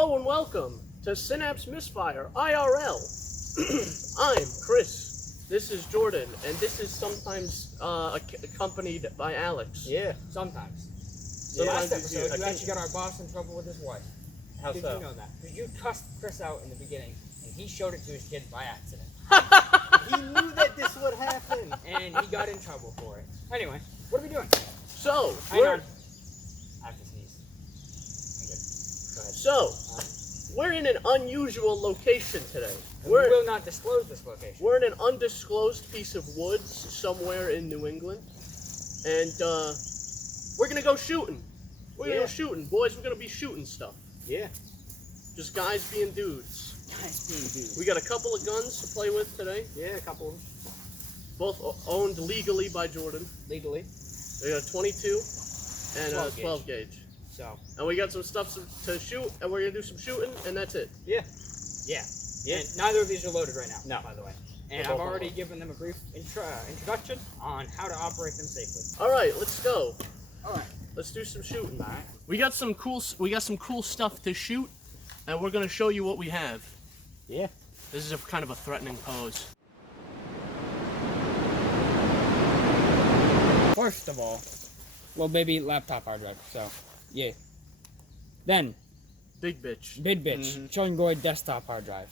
Hello and welcome to Synapse Misfire IRL. I'm Chris. This is Jordan, and this is sometimes accompanied by Alex. Yeah, sometimes. Yeah, Last episode, you actually got our boss in trouble with his wife. How Did so? you know that? Because you cussed Chris out in the beginning, and he showed it to his kids by accident. He knew that this would happen. And he got in trouble for it. Anyway, what are we doing? So, Hang on. I have to sneeze. I'm good. Go ahead. we're in an unusual location today. We will not disclose this location. We're in an undisclosed piece of woods somewhere in New England, and we're gonna go shooting. We're gonna go shooting, boys. We're gonna be shooting stuff. Yeah. Just guys being dudes. Guys being dudes. We got a couple of guns to play with today, Yeah, a couple of them. both owned legally by Jordan. Legally. We got a 22 and a 12 12 gauge. So. And we got some stuff to shoot, and we're gonna do some shooting, and that's it. Yeah. Yeah. And neither of these are loaded right now. No. By the way. And They're I've both already unloaded. given them a brief introduction on how to operate them safely. All right, let's go. All right. Let's do some shooting. All right. We got some cool stuff to shoot, and we're gonna show you what we have. Yeah. This is a kind of a threatening pose. First of all, little baby laptop hard drive. So, yeah. Then, Big bitch. big bitch, Choingoid desktop hard drive.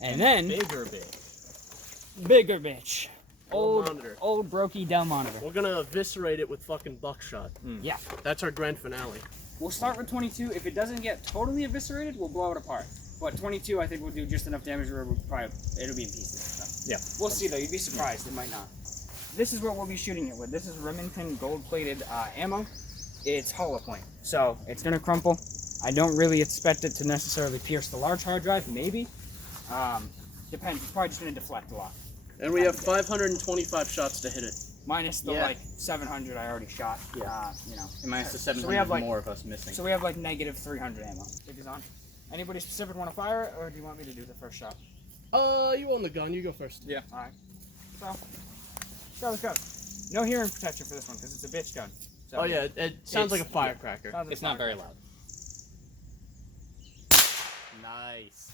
And then, Bigger big. bigger bitch, Dell monitor. old brokey Dell monitor. We're gonna eviscerate it with fucking buckshot. Yeah. That's our grand finale. We'll start with 22. If it doesn't get totally eviscerated, we'll blow it apart. But 22, I think we'll do just enough damage where it'll be in pieces. So. Yeah. We'll see though. You'd be surprised. It might not. This is what we'll be shooting it with. This is Remington gold-plated ammo. It's hollow point, so it's gonna crumple. I don't really expect it to necessarily pierce the large hard drive. Maybe. Depends. It's probably just gonna deflect a lot. And we have 525 shots to hit it. Minus the Yeah. like 700 I already shot. Yeah. And minus the So 700 we have, like- more of us missing. So we have like negative 300 ammo. If it's on. Anybody specific want to fire it, or do you want me to do the first shot? You own the gun. You go first. Yeah. All right. So, let's go. No hearing protection for this one because it's a bitch gun. So, Oh yeah, it sounds like a It's- firecracker. sounds like It's not very firecracker. loud. Nice.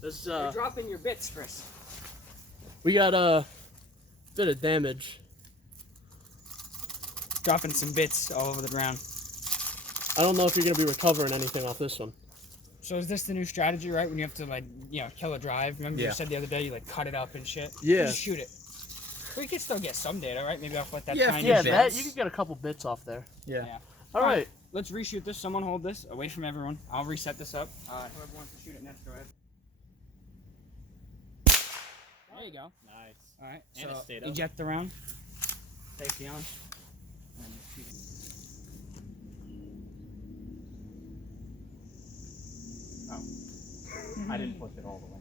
This You're dropping your bits, Chris. we got a bit of damage. Dropping some bits all over the ground. I don't know if you're gonna be recovering anything off this one. So is this the new strategy, right? When you have to like, kill a drive. Remember you Yeah. said the other day you like cut it up and shit. Yeah. Just shoot it. We could still get some data, right? Maybe off like that Yeah, tiny Yeah, bit. that you can get a couple bits off there. Yeah. Yeah. All right. Let's reshoot this. Someone hold this away from everyone. I'll reset this up. Whoever wants to shoot it next, go ahead. There you go. Nice. All right. And it So stayed up. eject the round. Safety on. And shoot it. I didn't push it all the way.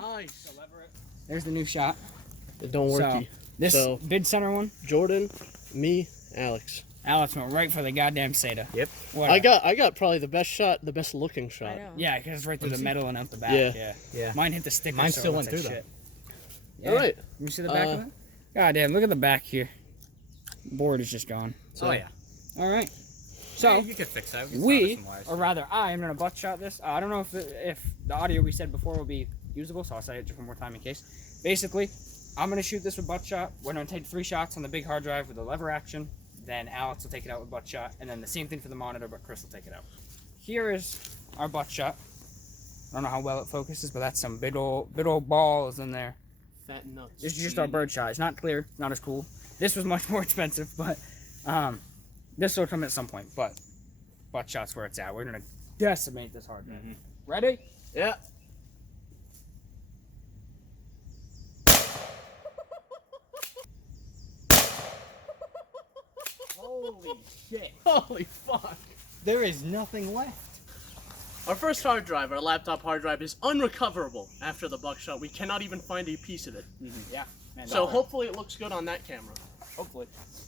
Nice. There's the new shot. It don't worky. This So- bid center one, Jordan, me, Alex. Alex went right for the goddamn SATA. Yep. I got probably the best shot, the best looking shot. Yeah, because it's right through the metal and out the back. Yeah. Yeah. Mine hit the sticker. Mine so still it went looks through, like though. shit. All right. You see the back of it? God damn, look at the back here. Board is just gone. So, Oh yeah. All right. So you can fix that. we, or rather I, am gonna butt shot this. I don't know if the audio we said before will be usable, so I'll say it just one more time in case. Basically, I'm gonna shoot this with butt shot. We're gonna take 3 shots on the big hard drive with the lever action. Then Alex will take it out with butt shot, and then the same thing for the monitor, but Chris will take it out. Here is our butt shot. I don't know how well it focuses, but that's some big old balls in there. Fat nuts. This is just our bird shot. It's not clear, not as cool. This was much more expensive, but this will come at some point. But butt shot's where it's at. We're gonna decimate this hard drive. Ready? Yeah. Holy shit! Holy fuck. There is nothing left. Our first hard drive, our laptop hard drive, is unrecoverable after the buckshot. We cannot even find a piece of it. Yeah. Man, So hopefully it looks good on that camera. hopefully,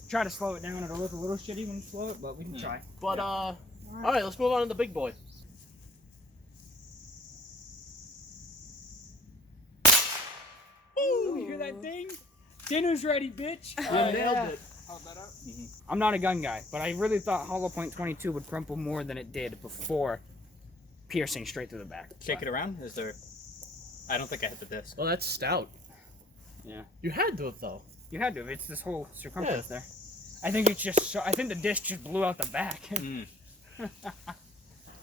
try to slow it down. It'll look a little shitty when you slow it, but we can try. But all right, let's move on to the big boy. Ooh, you hear that ding? Dinner's ready, bitch. You nailed it. held that up. Mhm. I'm not a gun guy, but I really thought hollow point 22 would crumple more than it did before piercing straight through the back. Shake it around. Is there? I don't think I hit the disc. Well, that's stout. Yeah. You had to have, though. You had to. It's this whole circumference there. I think it's just. I think the disc just blew out the back. Mm.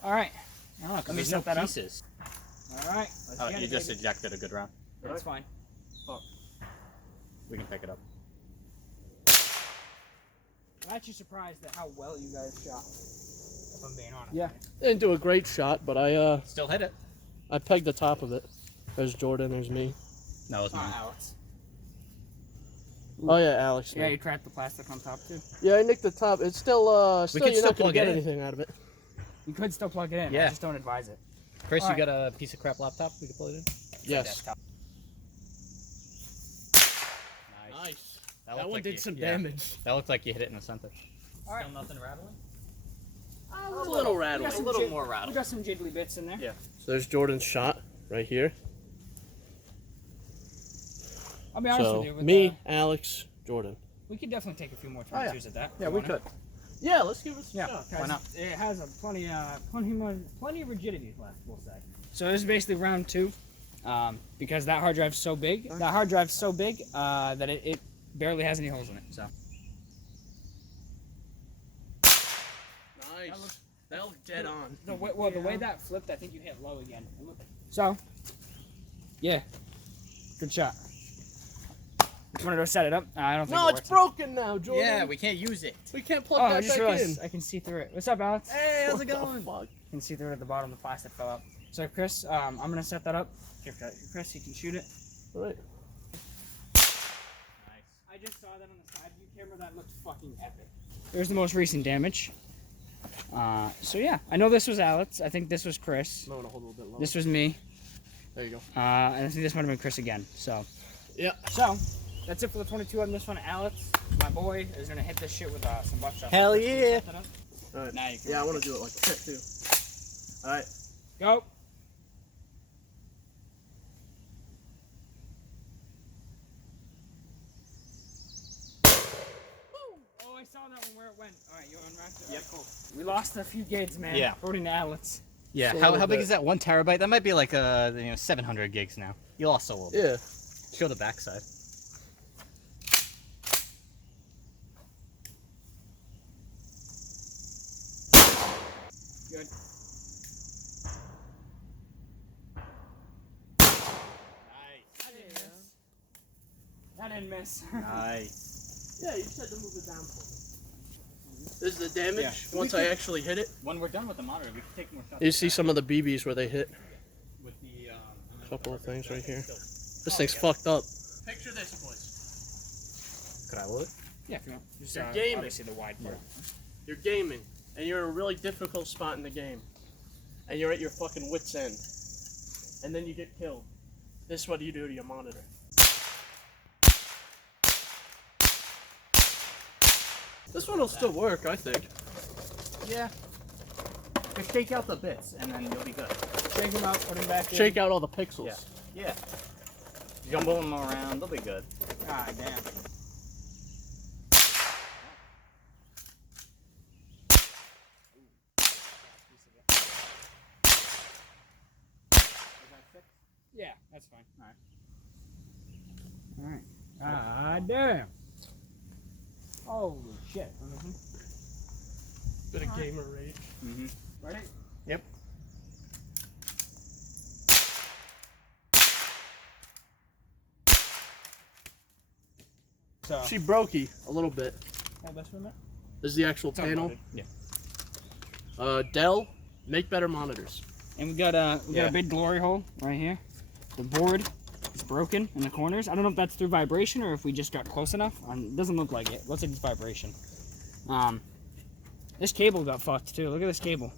All right. Oh, Let me there's set no that up. pieces. All right. Let's Oh, get you it, just baby. ejected a good round. That's fine. We can pick it up. I'm actually surprised at how well you guys shot. If I'm being honest. Yeah. Didn't do a great shot, but I Still hit it. pegged the top of it. There's Jordan, there's me. No, it's mine. Alex. Oh yeah, Alex. Yeah, you cracked the plastic on top too. Yeah, I nicked the top. It's still could you're still not gonna plug get it in. anything out of it. You could still plug it in. I Yeah. just don't advise it. Chris, Alright. you got a piece of crap laptop we can plug it in? Yes. Desktop. Nice. That looked one like did you- some yeah. damage. That looked like you hit it in the center. Alright. Still nothing rattling? A little We rattling. got some little jig- more We rattle. got some jiggly bits in there. Yeah. So there's Jordan's shot right here. I'll be honest So with you. With me, Alex, Jordan. we could definitely take a few more Oh, yeah. 22s at that. Yeah, if we you wanna. could. Yeah, let's give it a Yeah. shot. Why not? It has a plenty of rigidity left, we'll say. So this is basically round 2, because that hard drive's so big. That hard drive's so big that it barely has any holes in it. So Nice. That looked dead on. the way that flipped, I think you hit low again. So yeah, good shot. You want to go set it up? I don't think No, it it's works. broken now, Jordan. Yeah, we can't use it. We can't plug Oh, I that just back realized in. I can see through it. What's up, Alex? Hey, how's What it the going? fuck? You can see through it at the bottom. The plastic fell out. So Chris, I'm gonna set that up. Chris, you can shoot it. All right. Nice. I just saw that on the side view camera. That looked fucking epic. There's the most recent damage. So yeah, I know this was Alex. I think this was Chris. No, no, hold a little bit lower. This was me. There you go. And I think this might have been Chris again. So Yeah. So that's it for the 22 on this one. Alex, my boy, is gonna hit this shit with some buckshot. Hell Chris, can you yeah. set that up? All right. Now you can. Yeah, I want to do it like that too. All right. Go. Oh, I saw that one where it went. All right, you unwrapped it. Yep. Cool. We lost a few gates, man. Yeah. According to Alex. Yeah, So a how little big bit. is that? 1 terabyte? That might be like 700 gigs now. You lost a little bit. Yeah. Show the backside. Good. That didn't miss. Nice. Yeah, you said to move it down for me. This is the damage Yeah. once I actually hit it. When we're done with the monitor, we can take more shots. You see some of the BBs where they hit. with the Couple of things right here. This thing's fucked up. Picture this, boys. Could I load it? Yeah, if you want. Just, You're gaming. obviously the wide part. You're gaming, and you're in a really difficult spot in the game, and you're at your fucking wit's end, and then you get killed. This is what you do to your monitor. This one will still work, I think. Yeah. Just shake out the bits, and then you'll be good. Shake them out, put them back in. Shake out all the pixels. Yeah. Yeah. Jumble them around, they'll be good. Ah, damn. Yeah, that's fine. Alright. Ah, damn. Holy shit. Bit of gamer rage. Mm-hmm. Ready? Yep. So, She brokey a little bit. hold this for a minute. This is the actual It's panel. unloaded. Yeah. Dell, make better monitors. And we got a Yeah. big glory hole right here. The board is broken in the corners. I don't know if that's through vibration or if we just got close enough. It doesn't look like it. Looks like it's vibration. This cable got fucked too. Look at this cable.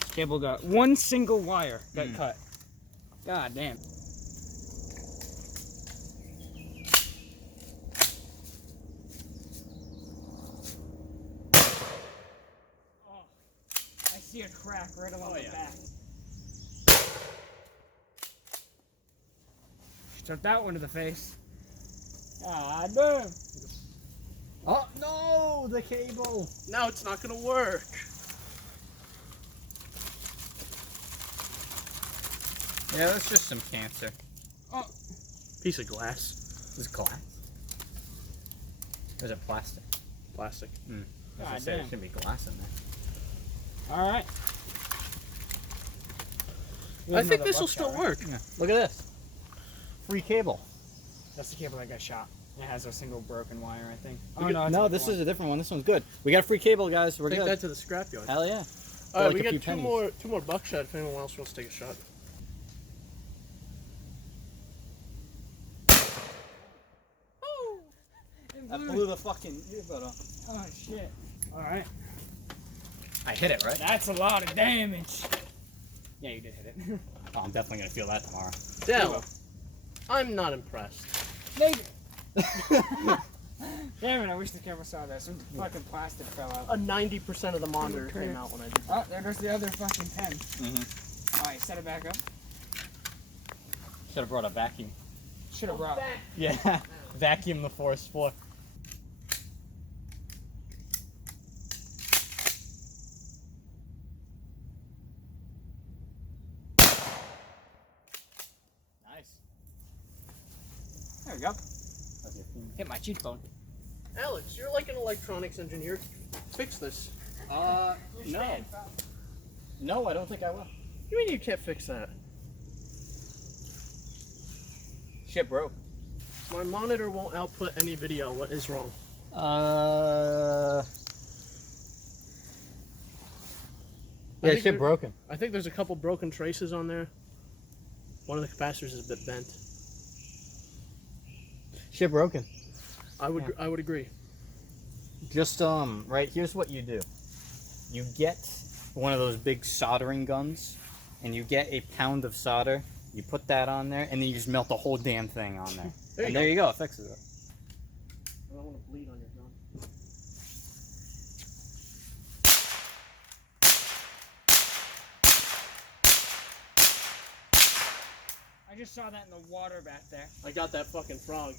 This cable got one single wire got cut. God damn. Oh, I see a crack right along the back. Took that one to the face. Ah, damn. Oh no, the cable. Now it's not gonna work. Yeah, that's just some cancer. Oh, Piece of glass. This is glass. Or is it plastic? Plastic. I was God gonna say damn. there should be glass in there. all right. I think this will still work. Yeah. Look at this. Free cable. That's the cable that got shot. It has a single broken wire, I think. We Oh could- no, it's No, a this different is a different one. This one's good. We got a free cable, guys. We're Take good. that to the scrapyard. Hell yeah. All right, like we a got few two pennies. more buckshot. If anyone else wants to take a shot. I blew the fucking earbud off. one. Oh shit! All right, I hit it, right? that's a lot of damage. Yeah, you did hit it. Oh, I'm definitely gonna feel that tomorrow. Dell, I'm not impressed. Negative. Damn it! I wish the camera saw that. Some fucking plastic fell out. 90% of the monitor came out when I did that. Oh, there goes the other fucking pen. Mm-hmm. All right, set it back up. Should have brought a vacuum. Should have brought. Yeah. Vacuum the forest floor. Nice. There we go. Hit my cheekbone. Alex, you're like an electronics engineer. Fix this. No. Stand. No, I don't think I will. You mean you can't fix that? Shit broke. My monitor won't output any video. What is wrong? Yeah, think shit there- broken. I think there's a couple broken traces on there. One of the capacitors is a bit bent. Shit broken. I would agree. Just right, here's what you do. You get one of those big soldering guns and you get a pound of solder, you put that on there, and then you just melt the whole damn thing on there. There you And go. there you go, it fixes it. I don't want to bleed on your gun. I just saw that in the water back there. I got that fucking frog.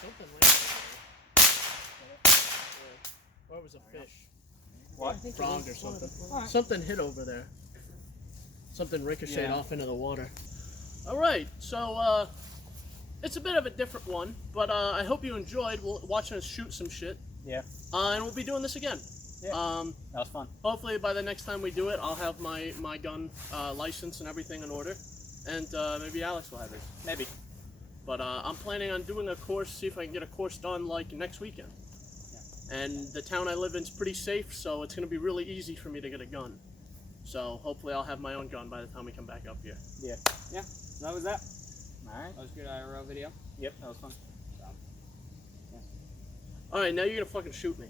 Something like that. Or it was a fish. What? Frog or something. Alright. Something hit over there. Something ricocheted Yeah. off into the water. Alright, so it's a bit of a different one, but I hope you enjoyed watching us shoot some shit. Yeah, And we'll be doing this again. Yeah. that was fun. Hopefully by the next time we do it, I'll have my gun license and everything in order. And maybe Alex will have it. Maybe. But I'm planning on doing a course, see if I can get a course done like next weekend. And the town I live in is pretty safe, so it's going to be really easy for me to get a gun. So hopefully I'll have my own gun by the time we come back up here. Yeah, that was that. Alright. That was a good IRL video. Yep, that was fun. Alright, now you're going to fucking shoot me.